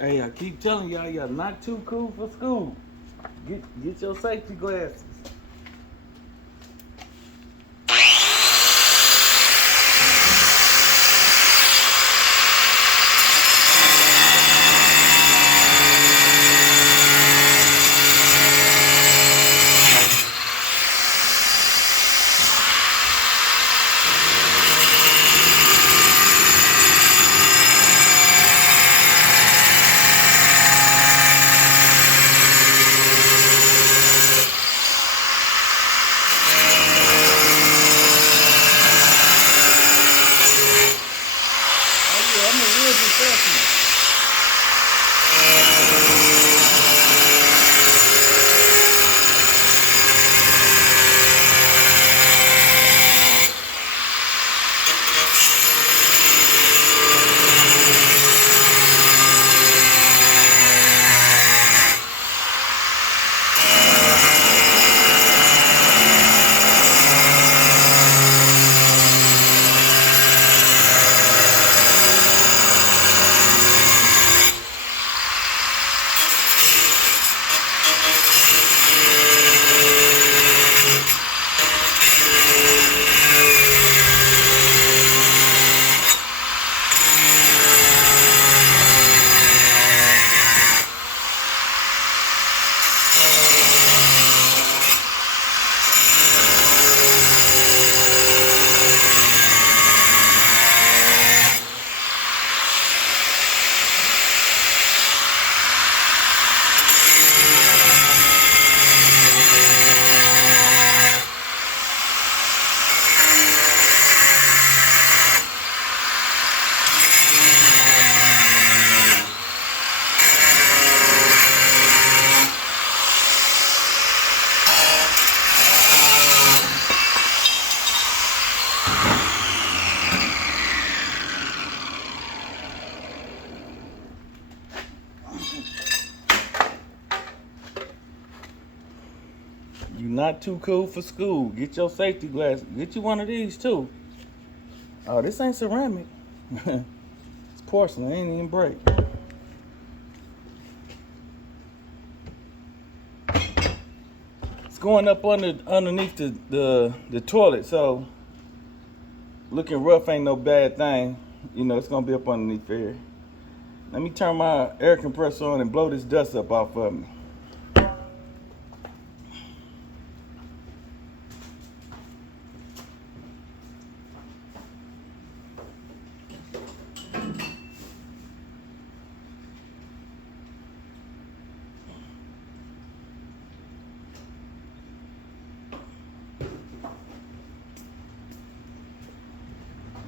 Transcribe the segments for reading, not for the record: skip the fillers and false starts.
Hey, I keep telling y'all, y'all not too cool for school. Get your safety glasses. Oh yeah, I'm a real professional. You not too cool for school. Get your safety glasses. Get you one of these too. Oh, this ain't ceramic. It's porcelain. It ain't even break. It's going up underneath the toilet, so looking rough ain't no bad thing. You know, it's gonna be up underneath there. Let me turn my air compressor on and blow this dust up off of me.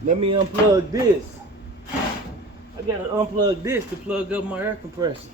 Let me unplug this. I gotta unplug this to plug up my air compressor.